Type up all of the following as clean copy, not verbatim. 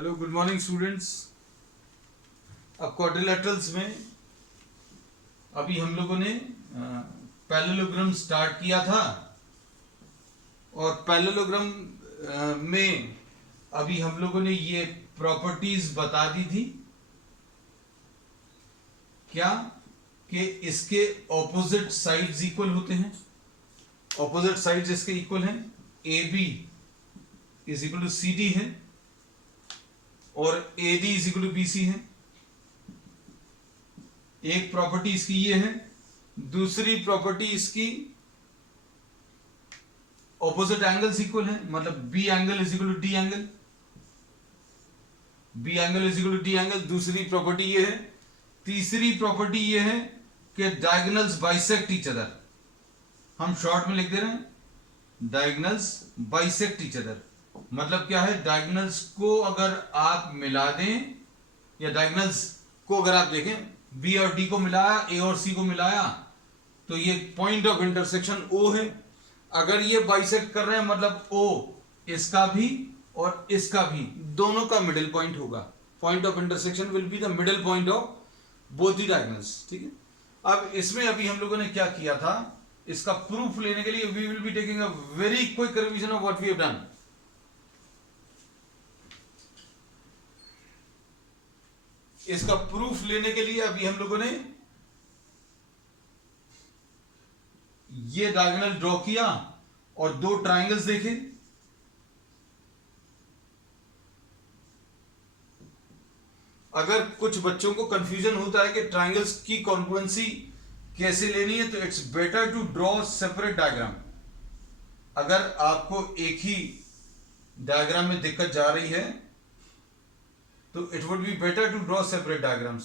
Hello good morning students. अब quadrilaterals में अभी हम लोगों ने पैरेललोग्राम स्टार्ट किया था और पैरेललोग्राम में अभी हम लोगों ने ये प्रॉपर्टीज बता दी थी क्या कि इसके ऑपोजिट साइड्स इक्वल होते हैं। ऑपोजिट साइड्स इसके इक्वल हैं, A B is equal to C D है और A D is equal to B C है। एक प्रॉपर्टी इसकी ये है, दूसरी प्रॉपर्टी इसकी ऑपोजिट एंगल्स इक्वल है, मतलब B angle is equal to D angle, B angle is equal to D angle. दूसरी प्रॉपर्टी ये है। तीसरी प्रॉपर्टी ये है कि डायगोनल्स बाइसेक्ट ईच अदर। हम शॉर्ट में लिख दे रहे हैं, डायगोनल्स बाइसेक्ट ईच अदर। मतलब क्या है, डायगोनल्स को अगर आप मिला दें या डायगोनल्स को अगर आप देखें, बी और डी को मिलाया, ए और सी को मिलाया, तो ये पॉइंट ऑफ इंटरसेक्शन ओ है। अगर ये बाइसेक्ट कर रहे हैं मतलब ओ इसका भी और इसका भी, दोनों का मिडिल पॉइंट होगा। Point of intersection will be the middle point of both the diagonals. ठीक है। अब इसमें अभी हम लोगों ने क्या किया था, इसका प्रूफ लेने के लिए we will be taking a very quick revision of what we have done. इसका प्रूफ लेने के लिए अभी हम लोगों ने ये डायगोनल ड्रॉ किया और दो ट्रायंगल्स देखे। अगर कुछ बच्चों को कंफ्यूजन होता है कि ट्रायंगल्स की कॉन्ग्रुएंसी कैसे लेनी है, तो it's better to draw separate diagram. अगर आपको एक ही डायग्राम में दिक्कत जा रही है तो it would be better to draw separate diagrams.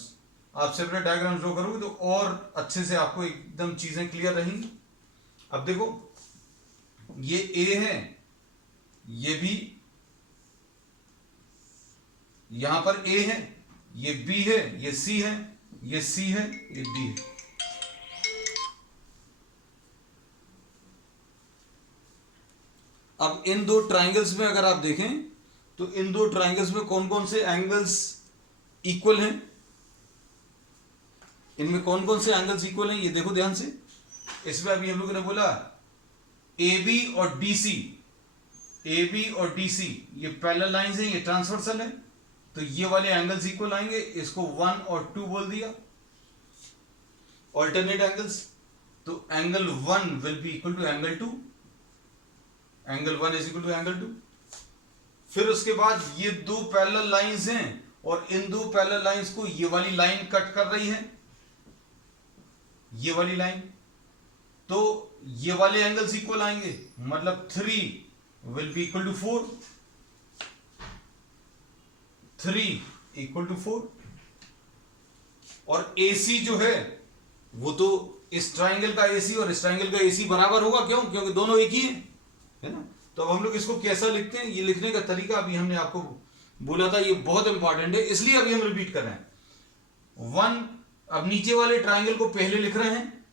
आप सेपरेट डायग्राम्स ड्रॉ करोगे तो और अच्छे से आपको एकदम चीजें क्लियर रहेंगी। अब देखो, ये ए है, ये भी यहां पर ए है, ये बी है, ये सी है, ये सी है, ये डी है। अब इन दो ट्रायंगल्स में अगर आप देखें तो इन दो ट्रायंगल्स में कौन कौन से एंगल्स इक्वल हैं, इनमें कौन कौन से एंगल्स इक्वल हैं ये देखो ध्यान से। इसमें अभी हम लोगों ने बोला ए बी और डी सी, ए बी और डी सी ये पैरेलल लाइंस हैं, ये ट्रांसवर्सल है, तो ये वाले एंगल्स इक्वल आएंगे। इसको 1 और 2 बोल दिया, ऑल्टरनेट एंगल्स। तो angle 1 will be equal to angle 2, angle 1 is equal to angle 2। फिर उसके बाद ये दो पैरेलल लाइंस हैं और इन दो पैरेलल लाइंस को ये वाली लाइन कट कर रही है, ये वाली लाइन, तो ये वाले एंगल्स इक्वल आएंगे, मतलब 3 will be equal to 4, 3 equal to 4। और AC जो है वो तो इस ट्राइंगल का AC और इस ट्राइंगल का AC बराबर होगा। क्यों? क्योंकि दोनों एक ही है ना। तो अब हम लोग इसको कैसा लिखते हैं, ये लिखने का तरीका अभी हमने आपको बोला था, ये बहुत इंपॉर्टेंट है, इसलिए अभी हम रिपीट कर रहे हैं। 1, अब नीचे वाले ट्राइंगल को पहले लिख रहे हैं,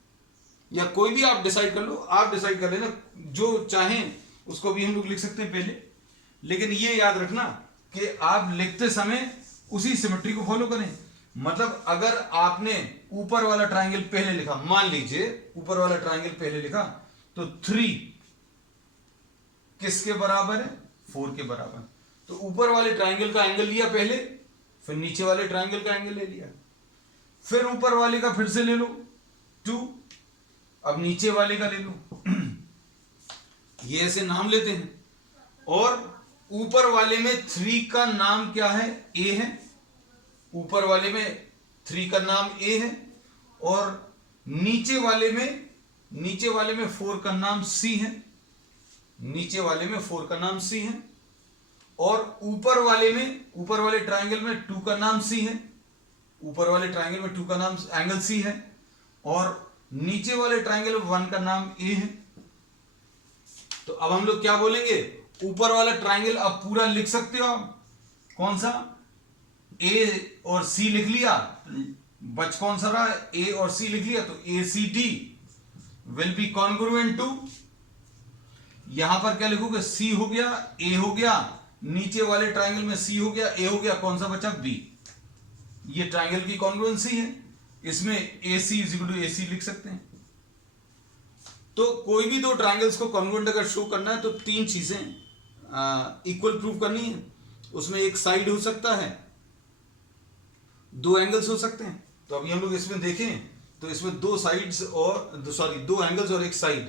या कोई भी आप डिसाइड कर लो, आप डिसाइड कर लेना, जो चाहें उसको भी हम लोग लिख सकते हैं पहले। लेकिन ये याद रखना कि आप लिखते समय उसी सिमेट्री को फॉलो करें। मतलब अगर आपने ऊपर वाला ट्राइंगल पहले लिखा, मान लीजिए ऊपर वाला ट्राइंगल पहले लिखा, तो 3 किसके बराबर है? 4 के बराबर। तो ऊपर वाले ट्राइंगल का एंगल लिया पहले, फिर नीचे वाले ट्राइंगल का एंगल ले लिया, फिर ऊपर वाले का फिर से ले लो 2, अब नीचे वाले का ले लो ये ऐसे नाम लेते हैं। और ऊपर वाले में 3 का नाम क्या है? A है। ऊपर वाले में 3 का नाम A है और नीचे वाले में 4 का नाम C है, नीचे वाले में 4 का नाम C है। और ऊपर वाले ट्राइंगल में 2 का नाम C है, ऊपर वाले ट्राइंगल में 2 का नाम एंगल C है, और नीचे वाले ट्राइंगल में 1 का नाम A है। तो अब हम लोग क्या बोलेंगे, ऊपर वाला ट्राइंगल अब पूरा लिख सकते हो आप, कौन सा? A और C लिख लिया, बच कौन सा रहा? A और C लिख लिया, तो ACD will be congruent to, यहां पर क्या लिखोगे? C हो गया, A हो गया, नीचे वाले ट्राइंगल में सी हो गया, ए हो गया, कौन सा बचा, बी। ये ट्राइंगल की कॉन्ग्रुएंसी है, इसमें ए सी इज इक्वल टू ए सी लिख सकते हैं। तो कोई भी दो ट्राइंगल्स को कॉन्ग्रुएंट अगर शो करना है तो तीन चीजें इक्वल प्रूव करनी है। उसमें एक साइड हो सकता है, दो एंगल्स हो सकते हैं। तो अभी हम लोग इसमें देखें तो इसमें दो साइड्स और दो एंगल्स और एक साइड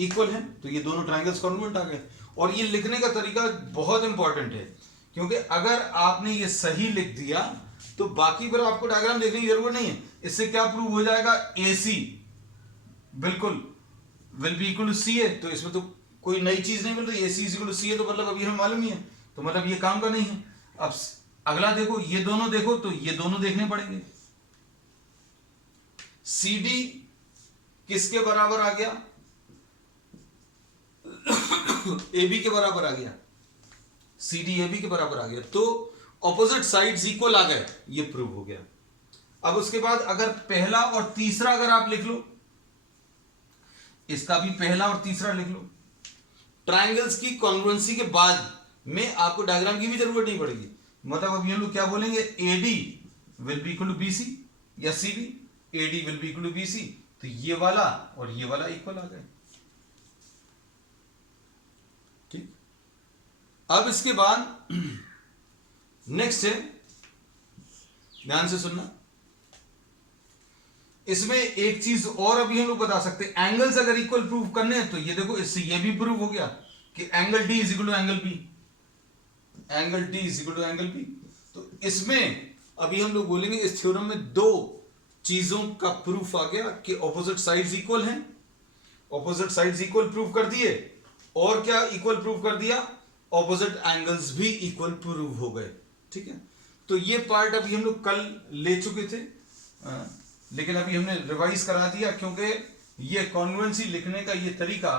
इक्वल है, तो ये दोनों ट्राइंगल्स कॉन्ग्रुएंट आ गए। और ये लिखने का तरीका बहुत इंपॉर्टेंट है, क्योंकि अगर आपने ये सही लिख दिया तो बाकी पर आपको डायग्राम देखने की जरूरत नहीं है। इससे क्या प्रूव हो जाएगा, ए सी बिल्कुल विल बी इक्वल टू सी है। तो इसमें तो कोई नई चीज नहीं मिल रही, ए सी इज इक्वल टू सी है, तो मतलब अभी हमें मालूम ही है, तो मतलब ये काम का नहीं है। अब अगला देखो, ये दोनों देखो तो ये दोनों देखने पड़ेंगे। सी डी किसके बराबर आ गया, ए बी के बराबर आ गया, सी डी ए बी के बराबर आ गया, तो ऑपोजिट साइड्स इक्वल आ गए, ये प्रूव हो गया। अब उसके बाद अगर पहला और तीसरा अगर आप लिख लो, इसका भी पहला और तीसरा लिख लो, ट्राइंगल्स की कॉन्ग्रुएंसी के बाद में आपको डायग्राम की भी जरूरत नहीं पड़ेगी। मतलब अभी हम लोग क्या बोलेंगे, A D will be equal to B C, या C B A D will be equal to B C, तो ये वाला और ये वाला इक्वल आ गए। ठीक, अब इसके बाद नेक्स्ट है, ध्यान से सुनना, इसमें एक चीज और अभी हम लोग बता सकते हैं, एंगल्स अगर इक्वल प्रूव करने हैं तो ये देखो, इससे ये भी प्रूव हो गया कि angle D is equal to angle B, angle D is equal to angle B. तो इसमें अभी हम लोग बोलेंगे, इस थ्योरम में दो चीजों का प्रूफ आ गया कि ऑपोजिट साइड्स इक्वल हैं, ऑपोजिट साइड्स इक्वल प्रूव कर दिए, और क्या इक्वल प्रूव कर दिया, ऑपोजिट एंगल्स भी इक्वल प्रूव हो गए। ठीक है, तो ये पार्ट अभी हम लोग कल ले चुके थे, लेकिन अभी हमने रिवाइज करा दिया, क्योंकि ये कॉन्ग्रुएंसी लिखने का ये तरीका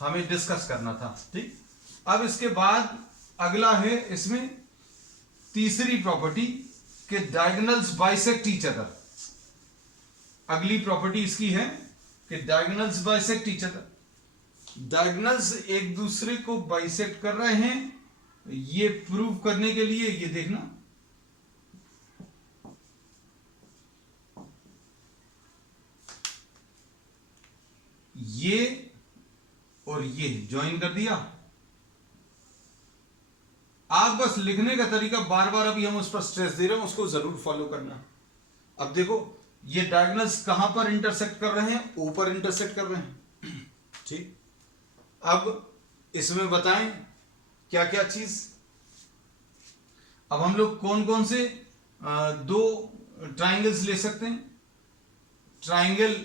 हमें डिस्कस करना था। ठीक, अब इसके बाद अगला है इसमें तीसरी प्रॉपर्टी कि डायगोनल्स बाइसेक्ट ईच अदर। अगली प्रॉपर्टी इसकी है कि diagonals bisect each other, diagonals एक दूसरे को बाइसेक्ट कर रहे हैं। ये प्रूव करने के लिए ये देखना, ये और ये ज्वाइन कर दिया। आप बस लिखने का तरीका बार बार अभी हम उस पर स्ट्रेस दे रहे हैं, उसको जरूर फॉलो करना। अब देखो, ये डायगोनल्स कहां पर इंटरसेक्ट कर रहे हैं, ऊपर इंटरसेक्ट कर रहे हैं। ठीक, अब इसमें बताएं क्या क्या चीज। अब हम लोग कौन कौन से दो ट्राइंगल्स ले सकते हैं, ट्राइंगल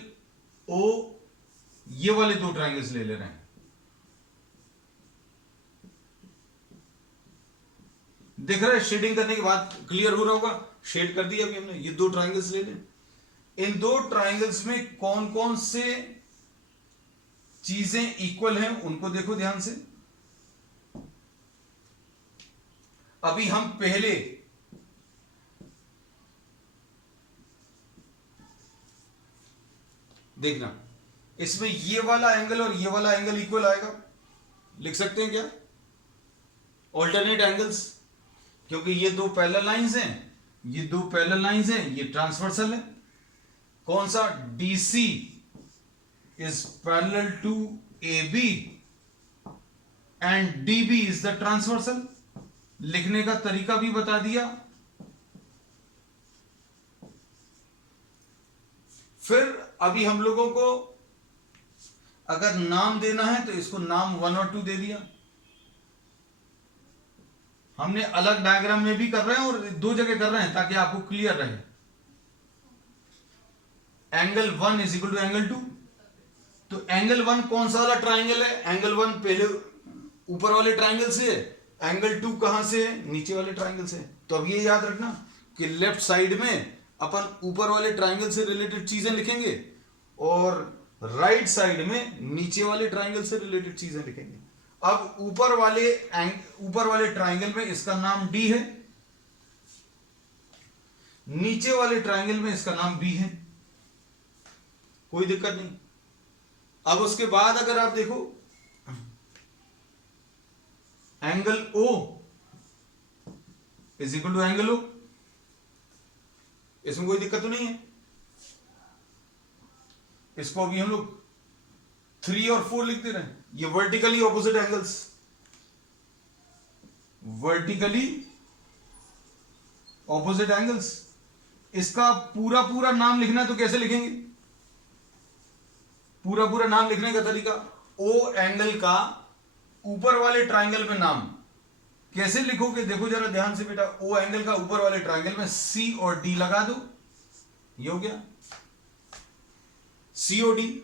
ओ, ये वाले दो ट्राइंगल्स ले रहे हैं। देख रहे हैं, शेडिंग करने के बाद क्लियर हो रहा होगा, शेड कर दिया अभी हमने। ये दो ट्राइंगल्स ले लें, इन दो ट्राइंगल्स में कौन कौन से चीजें इक्वल हैं उनको देखो ध्यान से। अभी हम पहले देखना, इसमें ये वाला एंगल और ये वाला एंगल इक्वल आएगा, लिख सकते हैं क्या, ऑल्टरनेट एंगल्स, क्योंकि ये दो पैरेलल लाइंस हैं, ये दो पैरेलल लाइंस हैं, ये ट्रांसवर्सल है। कौन सा, DC is parallel to AB and DB is the transversal। लिखने का तरीका भी बता दिया। फिर अभी हम लोगों को अगर नाम देना है तो इसको नाम 1 और 2 दे दिया। हमने अलग डायग्राम में भी कर रहे हैं और दो जगह कर रहे हैं ताकि आपको क्लियर रहे। Angle 1 is equal to angle 2, तो एंगल 1 कौन सा वाला ट्राइंगल है, एंगल 1 पहले ऊपर वाले ट्राइंगल से है, एंगल 2 कहां से है, नीचे वाले ट्राइंगल से। तो अब ये याद रखना कि लेफ्ट साइड में अपन ऊपर वाले ट्राइंगल से रिलेटेड चीजें लिखेंगे और राइट साइड में नीचे वाले ट्राइंगल से रिलेटेड चीजें लिखेंगे। अब ऊपर वाले ट्राइंगल में इसका नाम D है, नीचे वाले ट्राइंगल में इसका नाम B है, कोई दिक्कत नहीं। अब उसके बाद अगर आप देखो angle O is equal to angle O, इसमें कोई दिक्कत तो नहीं है। इसको अभी हम लोग 3 और 4 लिख दे रहे हैं। ये vertically opposite angles, vertically opposite angles. इसका पूरा पूरा नाम लिखना है तो कैसे लिखेंगे? पूरा पूरा नाम लिखने का तरीका, ओ एंगल का ऊपर वाले ट्राइंगल में नाम कैसे लिखोगे? देखो जरा ध्यान से बेटा, ओ एंगल का ऊपर वाले ट्राइंगल में सी और डी लगा दो, ये हो गया सीओडी।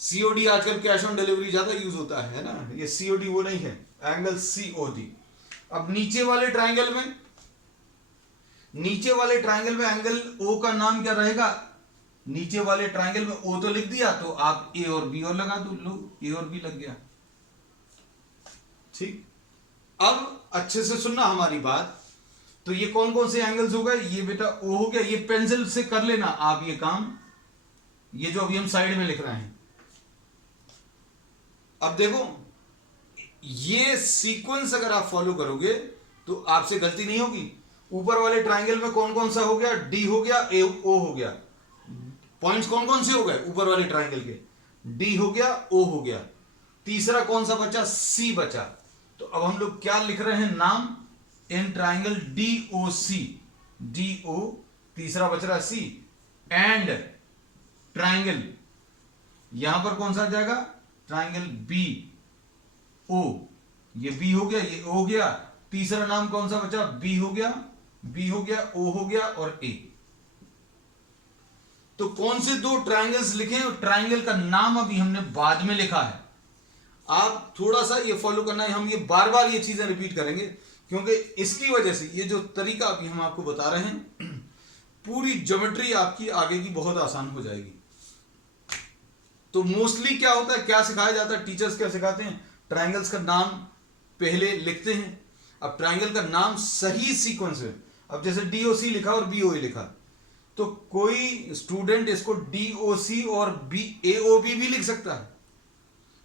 सीओडी आजकल कैश ऑन डिलीवरी ज्यादा यूज होता है ना, ये सीओडी वो नहीं है, एंगल सीओडी। अब नीचे वाले ट्राइंगल में, नीचे वाले ट्राइंगल में एंगल ओ का नाम क्या रहेगा? नीचे वाले ट्राइंगल में ओ तो लिख दिया, तो आप ए और बी और लगा दो, लो ए और बी लग गया। ठीक, अब अच्छे से सुनना हमारी बात। तो ये कौन कौन से एंगल्स हो गए? ये बेटा ओ हो गया, ये पेंसिल से कर लेना आप ये काम, ये जो अभी हम साइड में लिख रहे हैं। अब देखो ये सीक्वेंस अगर आप फॉलो करोगे तो आपसे गलती नहीं होगी। ऊपर वाले ट्राइंगल में कौन कौन सा हो गया? डी हो गया, ए ओ हो गया। पॉइंट्स कौन कौन से हो गए ऊपर वाले ट्राइंगल के? डी हो गया, ओ हो गया, तीसरा कौन सा बचा? सी बचा। तो अब हम लोग क्या लिख रहे हैं? नाम in triangle D O C, D O, तीसरा बच रहा सी, एंड ट्राइंगल यहां पर कौन सा आ जाएगा? ट्राइंगल बी ओ, ये बी हो गया, ये ओ हो गया, तीसरा नाम कौन सा बचा? बी हो गया, बी हो गया, ओ हो गया और ए। तो कौन से दो ट्राइंगल्स लिखे और ट्राइंगल का नाम अभी हमने बाद में लिखा है। आप थोड़ा सा ये फॉलो करना है, हम ये बार बार ये चीजें रिपीट करेंगे क्योंकि इसकी वजह से ये जो तरीका अभी हम आपको बता रहे हैं, पूरी ज्योमेट्री आपकी आगे की बहुत आसान हो जाएगी। तो मोस्टली क्या होता है, क्या सिखाया जाता है, टीचर्स क्या सिखाते हैं? ट्राइंगल्स का नाम पहले लिखते हैं। अब ट्राइंगल का नाम सही सीक्वेंस में, अब जैसे डीओसी लिखा और बीओए लिखा, तो कोई स्टूडेंट इसको डीओसी और एओबी भी लिख सकता है,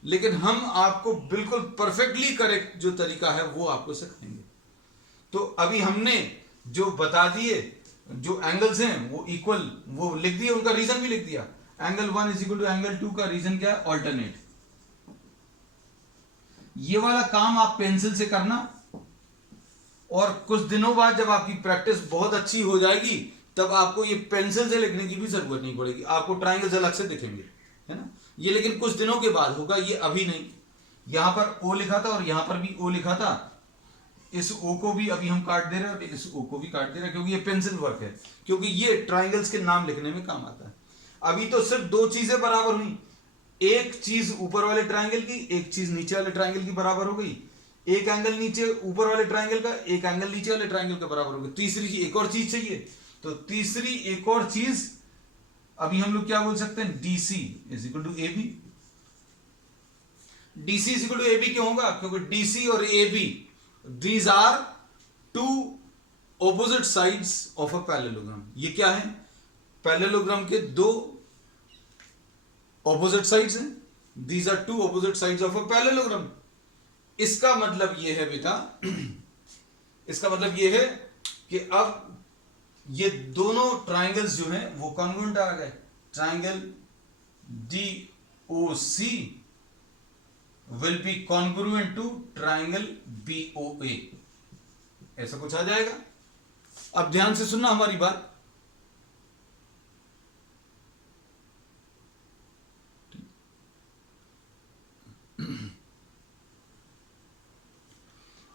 लेकिन हम आपको बिल्कुल परफेक्टली करेक्ट जो तरीका है वो आपको सिखाएंगे। तो अभी हमने जो बता दिए, जो एंगल्स हैं वो इक्वल, वो लिख दिए, उनका रीजन भी लिख दिया। Angle 1 is equal to angle 2 का रीजन क्या है? ऑल्टरनेट। ये वाला काम आप पेंसिल से करना, और कुछ दिनों बाद जब आपकी प्रैक्टिस बहुत अच्छी हो जाएगी तब आपको ये पेंसिल से लिखने की भी जरूरत नहीं पड़ेगी, आपको ट्राइंगल्स अलग से दिखेंगे, है ना। ये लेकिन कुछ दिनों के बाद होगा, ये अभी नहीं। यहां पर ओ लिखा था और यहां पर भी ओ लिखा था, इस ओ को भी अभी हम काट दे रहे हैं और इस ओ को भी काट दे रहे हैं, क्योंकि ये पेंसिल वर्क है, क्योंकि ये ट्राइंगल्स के नाम लिखने में काम आता है। अभी तो सिर्फ दो चीजें बराबर हुई, एक चीज ऊपर वाले ट्राइंगल की, एक चीज नीचे वाले ट्राइंगल की बराबर हो गई। एक एंगल नीचे ऊपर वाले ट्राइंगल का, एक एंगल नीचे वाले ट्राइंगल का बराबर हो गया। तीसरी एक और चीज चाहिए, तो तीसरी एक और चीज अभी हम लोग क्या बोल सकते हैं? DC is equal to A B. DC is equal to A B क्यों होगा? क्योंकि डीसी और A B, these are two opposite sides of a parallelogram. ये क्या है? पैरेललोग्राम के दो ऑपोजिट साइड्स हैं, these are two opposite sides of a parallelogram. इसका मतलब ये है बेटा, इसका मतलब ये है कि अब ये दोनों ट्राइंगल्स जो हैं वो कॉन्ग्रुएंट आ गए। Triangle DOC will be congruent to triangle BOA, ऐसा कुछ आ जाएगा। अब ध्यान से सुनना हमारी बात।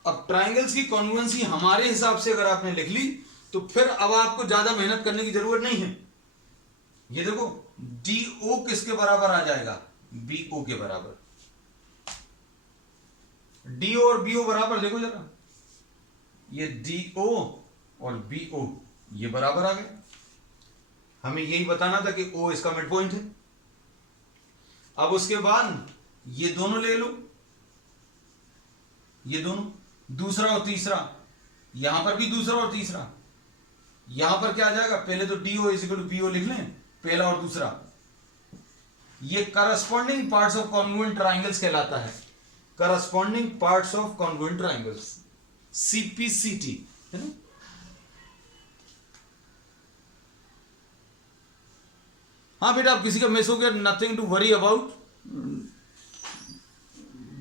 अब ट्राइंगल्स की कॉन्ग्रुएंसी हमारे हिसाब से अगर आपने लिख ली तो फिर अब आपको ज्यादा मेहनत करने की जरूरत नहीं है। ये देखो DO किसके बराबर आ जाएगा? BO के बराबर। DO और BO बराबर, देखो जरा, ये DO और BO ये बराबर आ गए। हमें यही बताना था कि O इसका मिड पॉइंट है। अब उसके बाद ये दोनों ले लो, ये दोनों, दूसरा और तीसरा, यहां पर भी दूसरा और तीसरा, यहां पर क्या आ जाएगा? पहले तो DO is equal to BO लिख लें, पहला और दूसरा। ये corresponding parts of congruent triangles कहलाता है। Corresponding parts of congruent triangles, CPCT, है ना। हाँ बेटा, आप किसी का मिस हो गया, nothing to worry about,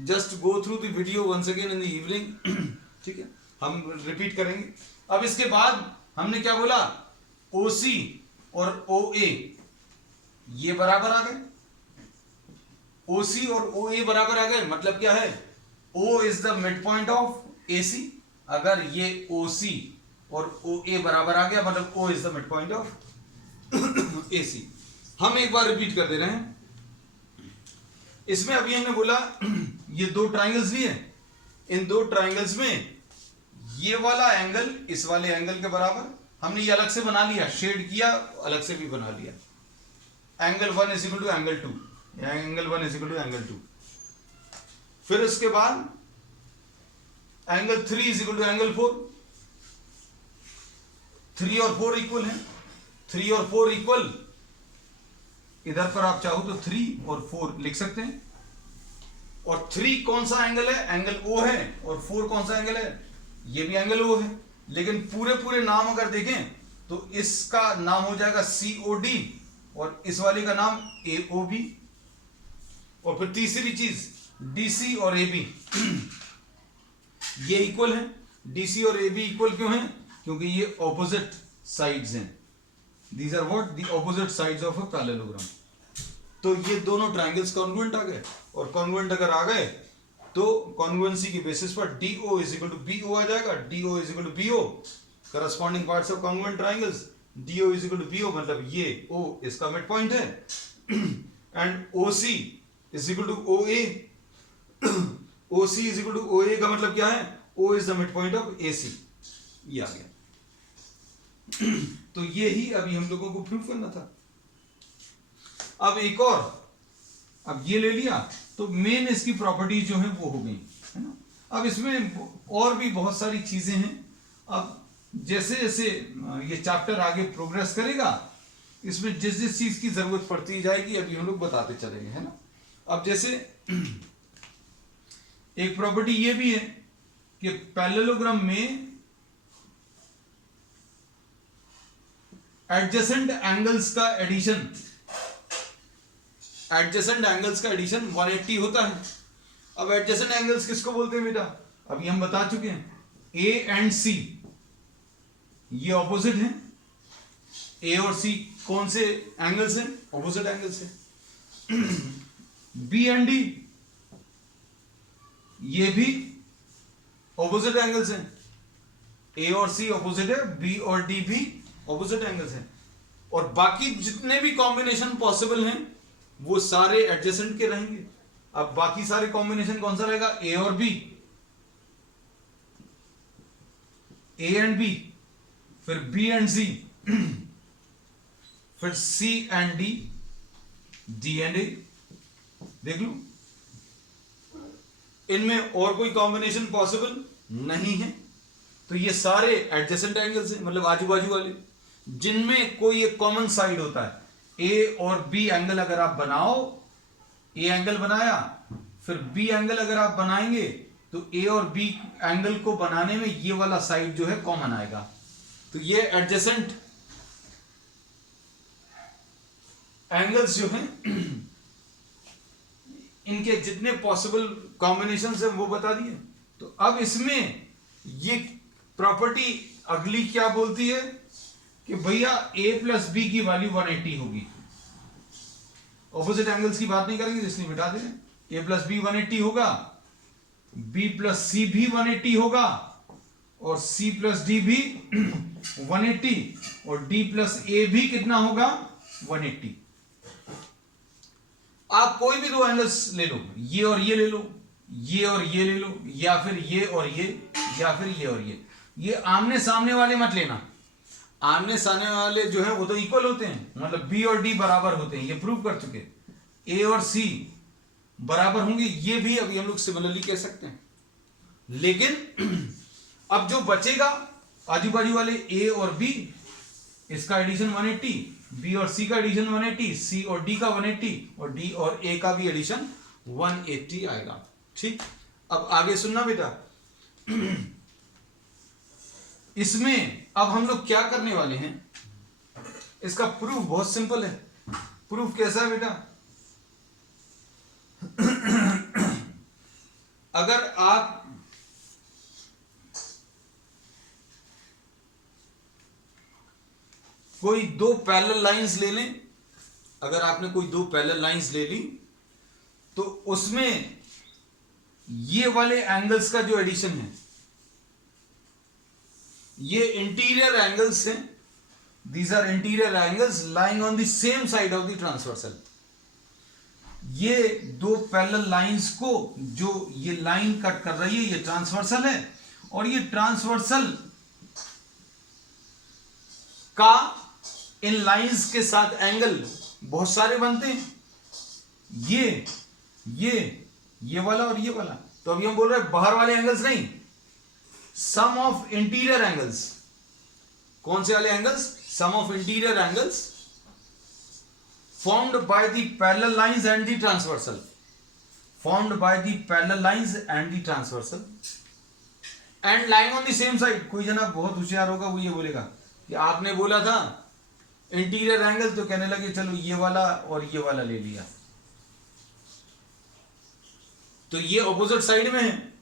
just go through the video once again in the evening. ठीक है, हम रिपीट करेंगे। अब इसके बाद हमने क्या बोला, OC और OA ये बराबर आ गए, OC और OA बराबर आ गए, मतलब क्या है, O is the mid point of AC। अगर ये OC और OA बराबर आ गया, मतलब O is the mid point of AC। हम एक बार रिपीट कर दे रहे हैं। इसमें अभी हमने बोला ये दो ट्राइंगल्स लिए, इन दो ट्राइंगल्स में ये वाला एंगल इस वाले एंगल के बराबर, हमने ये अलग से बना लिया, शेड किया, अलग से भी बना लिया। Angle 1 is equal to angle 2, angle 1 is equal to angle 2। फिर उसके बाद angle 3 is equal to angle 4। 3 और 4 इक्वल है, 3 और 4 इक्वल, इधर पर आप चाहो तो 3 और 4 लिख सकते हैं। और 3 कौन सा एंगल है, एंगल O है, और 4 कौन सा एंगल है, ये भी एंगल O है। लेकिन पूरे नाम अगर देखें तो इसका नाम हो जाएगा COD और इस वाले का नाम AOB। और फिर तीसरी चीज DC और AB ये इक्वल है। DC और AB इक्वल क्यों है, क्योंकि ये ऑपोजिट साइड्स हैं। These are what? The opposite sides of a parallelogram। तो ये दोनों ट्राइंगल्स कॉन्ग्रुएंट आ गए, और कॉन्ग्रुएंट अगर आ गए तो कॉन्ग्रुएंसी की बेसिस पर DO is equal to BO आ जाएगा। DO is equal to BO, corresponding parts of congruent triangles. DO is equal to BO मतलब ये O इसका मिड पॉइंट है, and OC is equal to OA। OC is equal to OA का मतलब क्या है, O is the mid point of AC। ये आ गया। तो ये ही अभी हम लोगों को प्रूव करना था। अब एक और, अब ये ले लिया तो मेन इसकी प्रॉपर्टीज जो है वो हो गई, है ना। अब इसमें और भी बहुत सारी चीजें हैं। अब जैसे जैसे ये चैप्टर आगे प्रोग्रेस करेगा, इसमें जिस जिस चीज की जरूरत पड़ती जाएगी अभी हम लोग बताते चलेंगे, है ना। अब जैसे एक प्रॉपर्टी ये भी है कि पैरेललोग्राम में एडजेसेंट एंगल्स का एडिशन, एडजेसेंट एंगल्स का एडिशन 180 होता है। अब एडजेसेंट एंगल्स किसको बोलते हैं बेटा, अभी हम बता चुके हैं, A एंड C ये ऑपोजिट हैं। A और C कौन से एंगल्स हैं, ऑपोजिट एंगल्स हैं। B एंड D ये भी ऑपोजिट एंगल्स हैं। A और C ऑपोजिट है, B और D भी ऑपोजिट एंगल्स हैं। और बाकी जितने भी कॉम्बिनेशन पॉसिबल हैं वो सारे एडजेसेंट के रहेंगे। अब बाकी सारे कॉम्बिनेशन कौन सा रहेगा, A और B, A एंड B, फिर B एंड C, फिर C and D, D and A। देख लो, इनमें और कोई कॉम्बिनेशन पॉसिबल नहीं है। तो ये सारे एडजेसेंट एंगल्स हैं, मतलब आजू बाजू वाले, जिनमें कोई एक कॉमन साइड होता है। A और B एंगल अगर आप बनाओ, A एंगल बनाया, फिर B एंगल अगर आप बनाएंगे तो A और B एंगल को बनाने में ये वाला साइड जो है कॉमन आएगा। तो ये एडजेसेंट एंगल्स जो हैं इनके जितने पॉसिबल कॉम्बिनेशंस हैं वो बता दिए। तो अब इसमें ये प्रॉपर्टी अगली क्या बोलती है कि भैया A प्लस B की वैल्यू 180 होगी। ऑपोजिट एंगल्स की बात नहीं करेंगे इसलिए मिटा दे रहे हैं। A प्लस B 180 होगा, B प्लस C भी 180 होगा, और C प्लस D भी 180, और D प्लस A भी कितना होगा, 180। आप कोई भी दो एंगल्स ले लो, ये और ये ले लो, ये और ये ले लो, या फिर ये और ये, या फिर ये और ये आमने सामने वाले मत लेना। आमने सामने वाले जो है वो तो इक्वल होते हैं, मतलब B और D बराबर होते हैं, ये प्रूव कर चुके। A और C बराबर होंगे, ये भी अभी हम लोग सिमिलरली कह सकते हैं। लेकिन अब जो बचेगा आजू बाजू वाले A और B, इसका एडिशन 180, B और C का एडिशन 180, C और D का 180, और D और A का भी एडिशन 180 आएगा। ठीक, अब आगे सुनना बेटा। इसमें अब हम लोग क्या करने वाले हैं, इसका प्रूफ बहुत सिंपल है। प्रूफ कैसा है बेटा, अगर आप कोई दो पैरेलल लाइंस ले लें, अगर आपने कोई दो पैरेलल लाइंस ले ली तो उसमें ये वाले एंगल्स का जो एडिशन है, ये इंटीरियर एंगल्स हैं, these are interior angles lying on the same side of the transversal. ये दो पैरेलल लाइंस को, जो ये लाइन कट कर रही है, ये ट्रांसवर्सल है, और ये ट्रांसवर्सल का इन लाइंस के साथ एंगल बहुत सारे बनते हैं, ये वाला और ये वाला। तो अभी हम बोल रहे हैं बाहर वाले एंगल्स नहीं, सम ऑफ इंटीरियर एंगल्स। कौन से वाले angles? Sum of interior angles formed by the parallel lines and the transversal, formed by the parallel lines and the transversal and lying on the same side। कोई जना बहुत होशियार होगा, वो ये बोलेगा कि आपने बोला था इंटीरियर एंगल, तो कहने लगे चलो ये वाला और ये वाला ले लिया, तो ये ऑपोजिट साइड में है,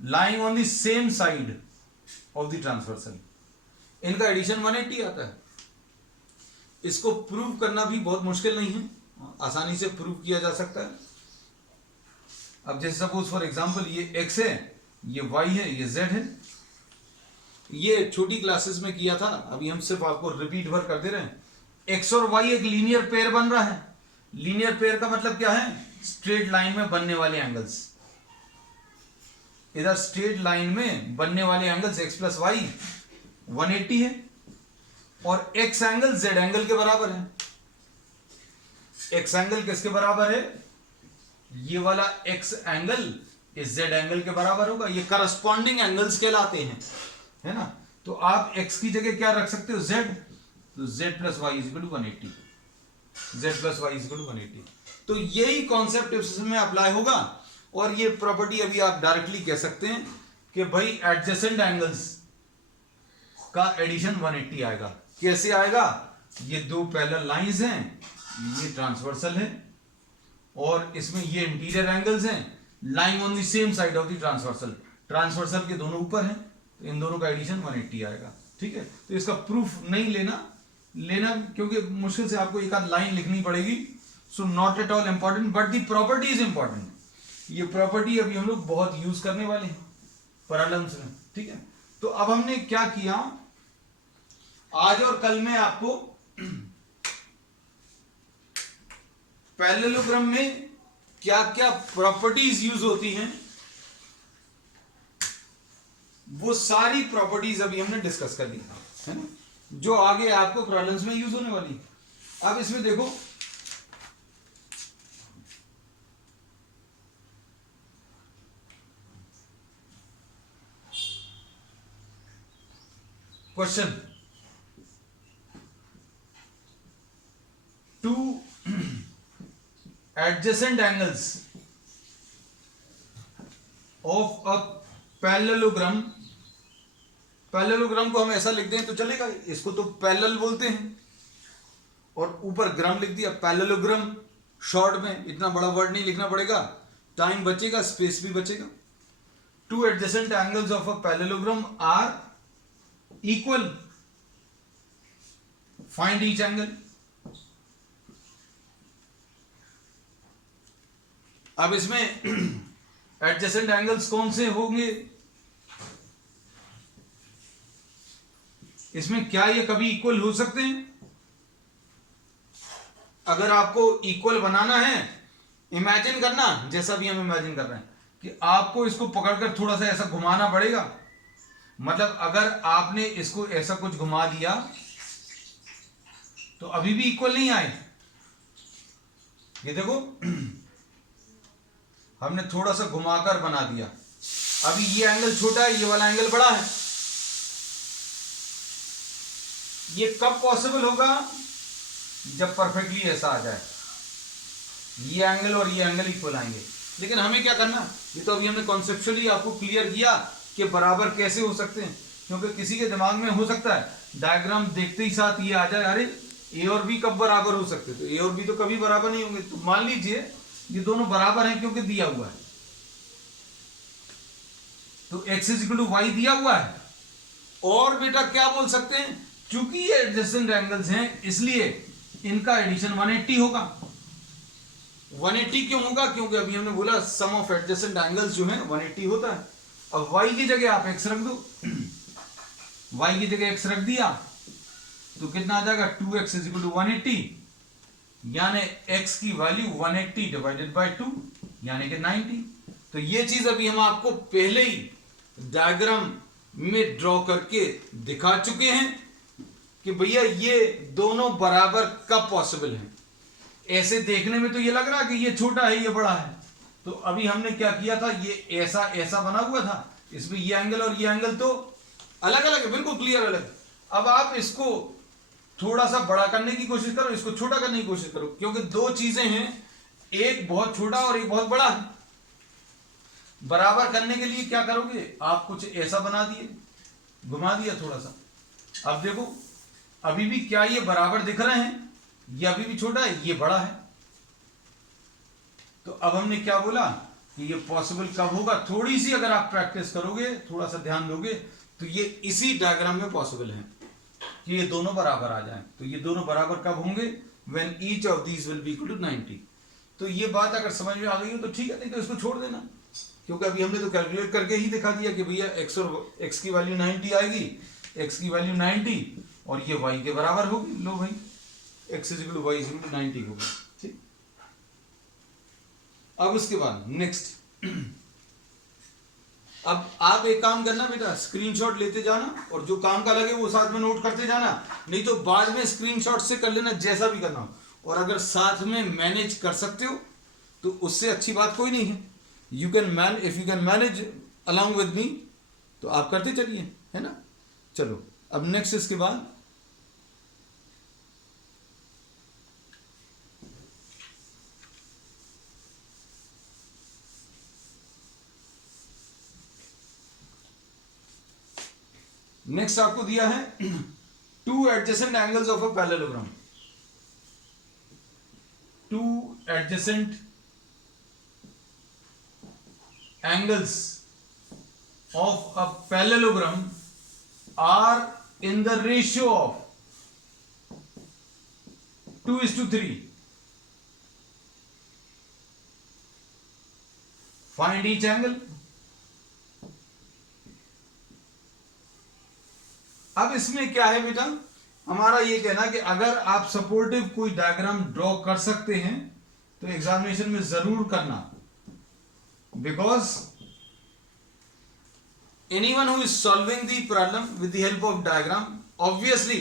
lying on the same side of the transversal। इनका एडिशन 180 आता है। इसको प्रूव करना भी बहुत मुश्किल नहीं है, आसानी से प्रूव किया जा सकता है। अब जैसे सपोज फॉर एग्जांपल ये x है, ये y है, ये z है। ये छोटी क्लासेस में किया था, अभी हम सिर्फ आपको रिपीट भर कर दे रहे हैं। x और y एक लीनियर पेयर बन रहा है। लीनियर पेयर का मतलब क्या है? स्ट्रेट लाइन में बनने वाले एंगल्स। इधर स्ट्रेट लाइन में बनने वाले एंगल्स x प्लस वाई 180 है, और x एंगल z एंगल के बराबर है। x एंगल किसके बराबर है? ये वाला x एंगल इस z एंगल के बराबर होगा। ये करस्पॉन्डिंग एंगल्स कहलाते हैं, है ना। तो आप x की जगह क्या रख सकते हो? z। तो z plus Y is equal to 180, z plus Y is equal to 180। तो यही कॉन्सेप्ट इसमें अप्लाई होगा। और ये प्रॉपर्टी अभी आप डायरेक्टली कह सकते हैं कि भाई एडजेसेंट एंगल्स का एडिशन 180 आएगा। कैसे आएगा? ये दो पैरेलल लाइंस हैं, ये ट्रांसवर्सल है, और इसमें ये इंटीरियर एंगल्स हैं lying on the same side of the transversal. Transversal के दोनों ऊपर हैं, तो इन दोनों का एडिशन 180 आएगा। ठीक है, तो इसका प्रूफ नहीं लेना क्योंकि मुश्किल से आपको एक आध लाइन लिखनी पड़ेगी। So not at all important, but the property is important. ये प्रॉपर्टी अभी हम लोग बहुत यूज करने वाले हैं पैरेलल्स में। ठीक है, तो अब हमने क्या किया, आज और कल में आपको पैरेललोग्राम में क्या क्या प्रॉपर्टीज यूज होती हैं, वो सारी प्रॉपर्टीज अभी हमने डिस्कस कर ली है ना, जो आगे आपको पैरेलल्स में यूज होने वाली। अब इसमें देखो, question, two adjacent angles of a parallelogram। Parallelogram को हम ऐसा लिख दें तो चलेगा, इसको तो पैरेलल बोलते हैं, और ऊपर ग्राम लिख दिया पैरेललोग्राम। शॉर्ट में इतना बड़ा वर्ड नहीं लिखना पड़ेगा, टाइम बचेगा, स्पेस भी बचेगा। Two adjacent angles of a parallelogram are equal, find each angle. अब इसमें एडजेसेंट एंगल्स कौन से होंगे? इसमें क्या ये कभी इक्वल हो सकते हैं? अगर आपको इक्वल बनाना है, इमेजिन करना, जैसा भी हम इमेजिन कर रहे हैं कि आपको इसको पकड़कर थोड़ा सा ऐसा घुमाना पड़ेगा। मतलब अगर आपने इसको ऐसा कुछ घुमा दिया तो अभी भी इक्वल नहीं आए। ये देखो, हमने थोड़ा सा घुमाकर बना दिया, अभी ये एंगल छोटा है, ये वाला एंगल बड़ा है। ये कब पॉसिबल होगा? जब परफेक्टली ऐसा आ जाए, ये एंगल और ये एंगल इक्वल आएंगे। लेकिन हमें क्या करना, ये तो अभी हमने कॉन्सेप्चुअली आपको क्लियर किया कि बराबर कैसे हो सकते हैं, क्योंकि किसी के दिमाग में हो सकता है डायग्राम देखते ही साथ ये आ जाए, अरे ए और बी कब बराबर हो सकते, तो ए और बी तो कभी बराबर नहीं होंगे। तो मान लीजिए ये दोनों बराबर हैं क्योंकि दिया हुआ है, तो x is equal to Y दिया हुआ है। और बेटा क्या बोल सकते हैं, चूंकि ये एडजेसेंट एंगल्स हैं इसलिए इनका एडिशन 180 होगा। 180 क्यों होगा, क्योंकि अभी हमने बोला सम ऑफ एडजेसेंट एंगल्स जो है 180 होता है। अब y की जगह आप x रख दो, y की जगह x रख दिया तो कितना आ जाएगा 2x इज इक्वल टू 180, यानी x की वैल्यू 180 डिवाइडेड बाय 2 यानी कि 90। तो ये चीज अभी हम आपको पहले ही डायग्राम में ड्रॉ करके दिखा चुके हैं कि भैया ये दोनों बराबर कब पॉसिबल है। ऐसे देखने में तो ये लग रहा है कि ये छोटा है ये बड़ा है, तो अभी हमने क्या किया था, ये ऐसा ऐसा बना हुआ था, इसमें ये एंगल और ये एंगल तो अलग अलग है, बिल्कुल क्लियर अलग। अब आप इसको थोड़ा सा बड़ा करने की कोशिश करो, इसको छोटा करने की कोशिश करो, क्योंकि दो चीजें हैं, एक बहुत छोटा और एक बहुत बड़ा है। बराबर करने के लिए क्या करोगे, आप कुछ ऐसा बना दिए, घुमा दिया थोड़ा सा। अब देखो अभी भी क्या ये बराबर दिख रहे हैं, ये अभी भी छोटा है ये बड़ा है। तो अब हमने क्या बोला कि ये पॉसिबल कब होगा, थोड़ी सी अगर आप प्रैक्टिस करोगे, थोड़ा सा ध्यान दोगे, तो ये इसी डायग्राम में पॉसिबल है कि ये दोनों बराबर आ जाएं। तो ये दोनों बराबर कब होंगे, when each of these will be equal to 90। तो ये बात अगर समझ में आ गई हो तो ठीक है, नहीं तो इसको छोड़ देना, क्योंकि अभी हमने तो कैलकुलेट करके ही दिखा दिया कि भैया x और x की वैल्यू 90 आएगी, x की वैल्यू 90 और ये y के बराबर होगी। लो भाई x is equal to y is equal to 90 होगा, ठीक। अब उसके बाद नेक्स्ट, अब आप एक काम करना बेटा, स्क्रीनशॉट लेते जाना और जो काम का लगे वो साथ में नोट करते जाना, नहीं तो बाद में स्क्रीनशॉट से कर लेना जैसा भी करना हो। और अगर साथ में मैनेज कर सकते हो तो उससे अच्छी बात कोई नहीं है। You can if you can manage along with me तो आप करते चलिए, है ना। चलो अब नेक्स्ट इसके बाद नेक्स्ट आपको दिया है to adjacent angles of a parallelogram. To adjacent angles of a parallelogram are in the ratio of 2:3. Find each angle. अब इसमें क्या है बेटा, हमारा ये कहना कि अगर आप सपोर्टिव कोई डायग्राम ड्रॉ कर सकते हैं तो एग्जामिनेशन में जरूर करना, because anyone who is solving the problem with the help of diagram obviously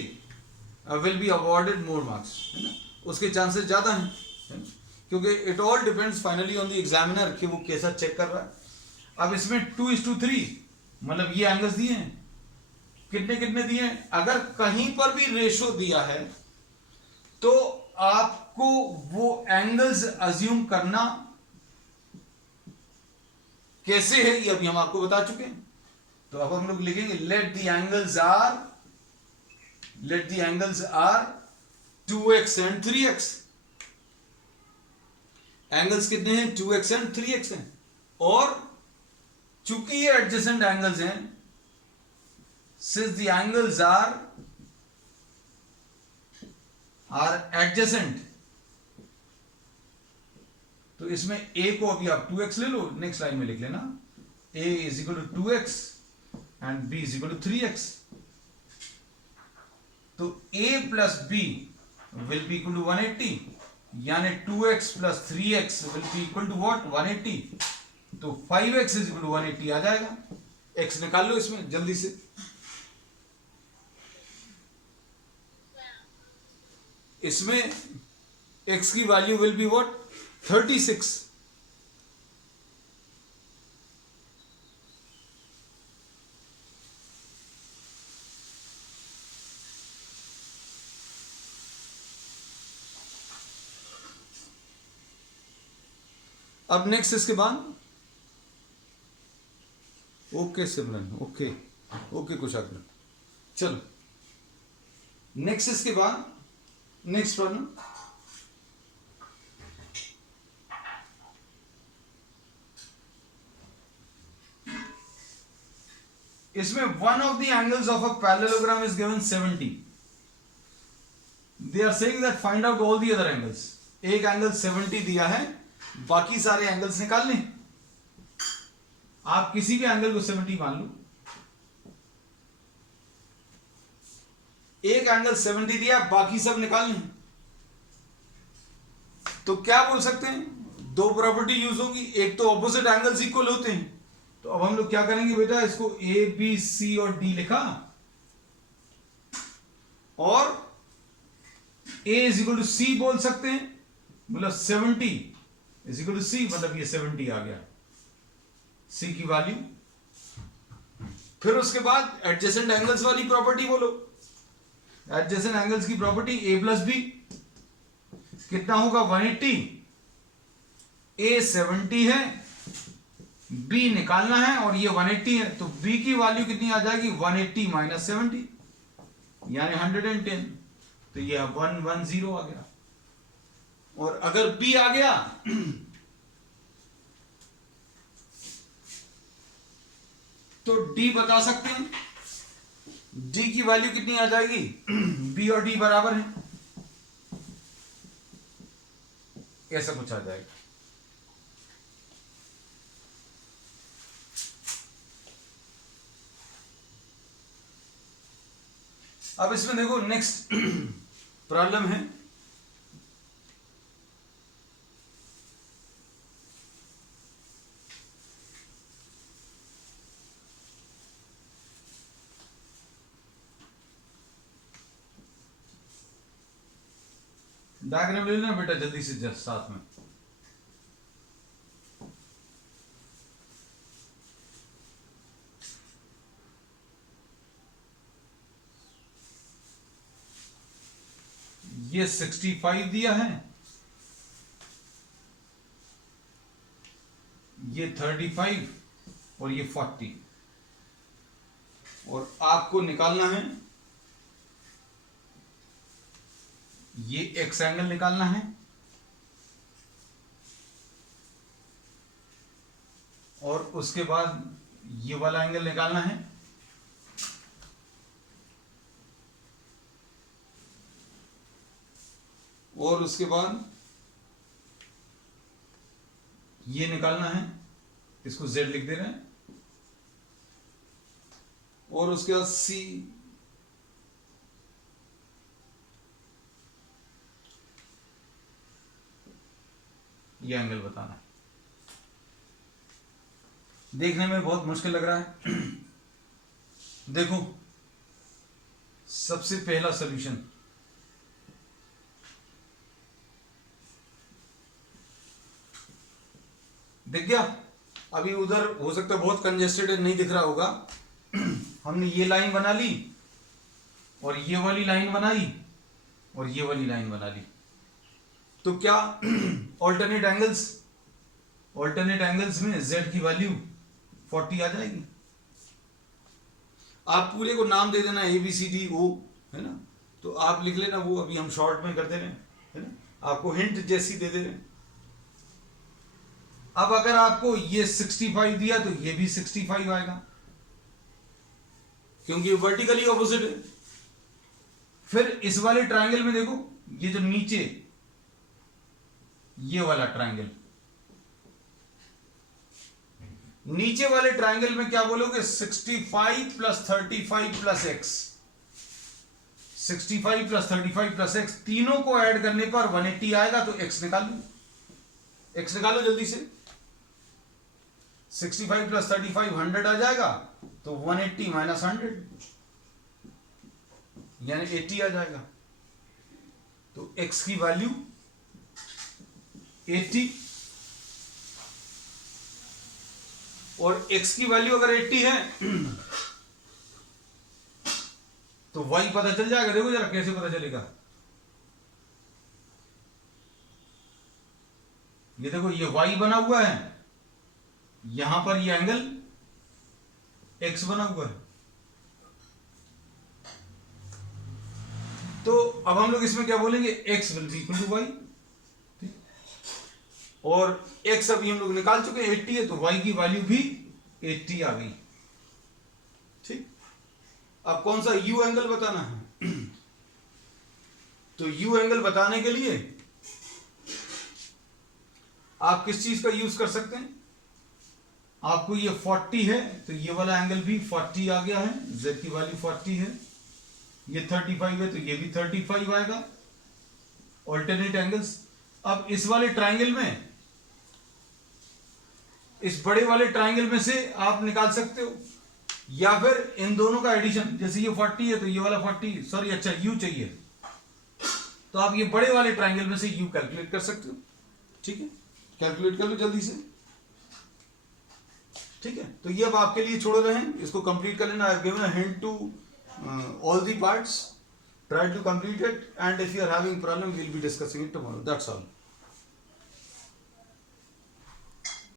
will be awarded more marks, है ना, उसके चांसेस ज्यादा हैं, है ना? क्योंकि it all depends finally on the examiner कि वो कैसा चेक कर रहा है। अब इसमें 2:3 मतलब ये एंगल्स दिए हैं, कितने कितने दिए हैं, अगर कहीं पर भी रेशो दिया है तो आपको वो एंगल्स अज्यूम करना कैसे है ये अभी हम आपको बता चुके हैं। तो अब हम लोग लिखेंगे let the angles are 2x and 3x। Angles कितने हैं, 2x एंड 3x हैं, और चूंकि ये एडजेसेंट एंगल्स हैं, since the angles are adjacent, तो इसमें a को अभी आप 2x ले लो, नेक्स्ट लाइन में लिख लेना a is equal to 2x and b is equal to 3x. तो a plus b will be equal to 180, यानी 2x plus 3x will be equal to what, 180। तो 5x is equal to 180 आ जाएगा। x निकाल लो इसमें जल्दी से। इसमें x की वैल्यू will be what, 36। अब नेक्स्ट इसके बाद okay Simran, okay okay Kushagra, चलो नेक्स्ट इसके बाद नेक्स्ट प्रॉब्लम। इसमें one of the angles of a parallelogram is given 70। They are saying that find out all the other angles. एक angle 70 दिया है, बाकी सारे एंगल्स निकाल लें। आप किसी भी एंगल को 70 मान लो। एक एंगल 70 दिया, बाकी सब निकाल लें। तो क्या बोल सकते हैं, दो प्रॉपर्टी यूज होगी। एक तो ऑपोजिट एंगल्स इक्वल होते हैं, तो अब हम लोग क्या करेंगे बेटा, इसको ए बी सी और डी लिखा, और ए इज इक्वल टू सी बोल सकते हैं, मतलब 70 इज इक्वल टू सी, मतलब ये 70 आ गया सी की वैल्यू। फिर उसके बाद एडजेसेंट एंगल्स वाली प्रॉपर्टी बोलो। एडजेसेंट एंगल्स की प्रॉपर्टी ए प्लस बी कितना होगा 180। ए 70 है, बी निकालना है और ये 180 है, तो बी की वैल्यू कितनी आ जाएगी 180 माइनस 70 यानी 110। तो ये 110 आ गया। और अगर बी आ गया तो डी बता सकते हैं, डी की वैल्यू कितनी आ जाएगी बी और डी बराबर है, ऐसा कुछ आ जाएगा। अब इसमें देखो नेक्स्ट प्रॉब्लम है, डायग्राम ले लेना बेटा जल्दी से जस्ट साथ में। ये 65 दिया है, ये 35 और ये 40, और आपको निकालना है ये एक्स एंगल निकालना है, और उसके बाद ये वाला एंगल निकालना है, और उसके बाद ये निकालना है, इसको z लिख दे रहे हैं, और उसके बाद c, ये एंगल बताना है। देखने में बहुत मुश्किल लग रहा है। देखो सबसे पहला सॉल्यूशन, दिख गया। अभी उधर हो सकता है बहुत कंजेस्टेड नहीं दिख रहा होगा। हमने ये लाइन बना ली और ये वाली लाइन बनाई और ये वाली लाइन बना ली, तो क्या ऑल्टरनेट एंगल्स में z की वैल्यू 40 आ जाएगी। आप पूरे को नाम दे देना ए बी सी डी ओ, है ना, तो आप लिख लेना, वो अभी हम शॉर्ट में कर दे रहे हैं, है ना, आपको हिंट जैसी दे दे रहे हैं। अब अगर आपको ये 65 दिया तो ये भी 65 आएगा, क्योंकि वर्टिकली ऑपोजिट है। फिर इस वाले ट्रायंगल में देखो, ये जो नीचे ये वाला ट्रायंगल, नीचे वाले ट्रायंगल में क्या बोलोगे 65 plus 35 plus x, 65 plus 35 plus x, तीनों को ऐड करने पर 180 आएगा। तो एक्स निकालो, एक्स निकालो जल्दी से। 65 प्लस 35 100 आ जाएगा, तो 180 माइनस 100 यानी 80 आ जाएगा। तो x की वैल्यू 80, और x की वैल्यू अगर 80 है तो y पता चल जाएगा। देखो जरा कैसे पता चलेगा, ये देखो ये y बना हुआ है, यहां पर ये एंगल x बना हुआ है। तो अब हम लोग इसमें क्या बोलेंगे, x will be equal to y, और x अभी हम लोग निकाल चुके हैं 80 है, तो y की वैल्यू भी 80 आ गई। ठीक, अब कौन सा u एंगल बताना है तो u एंगल बताने के लिए आप किस चीज का यूज कर सकते हैं, आपको ये 40 है तो ये वाला एंगल भी 40 आ गया है, z की वैल्यू 40 है, ये 35 है तो ये भी 35 आएगा, ऑल्टरनेट एंगल्स। अब इस वाले ट्राइंगल में, इस बड़े वाले ट्राइंगल में से आप निकाल सकते हो, या फिर इन दोनों का एडिशन, जैसे ये 40 है तो ये वाला 40, सॉरी अच्छा u चाहिए, तो आप ये बड़े वाले ट्राइंगल में से u कैलकुलेट कर सकते हो। ठीक है, कैलकुलेट कर लो जल्दी से। ठीक है, तो ये अब आपके लिए छोड़ रहे हैं, इसको कंप्लीट कर लेना। I have given a hint to all the parts, try to complete it, and if you are having problem we'll be discussing it tomorrow. That's all.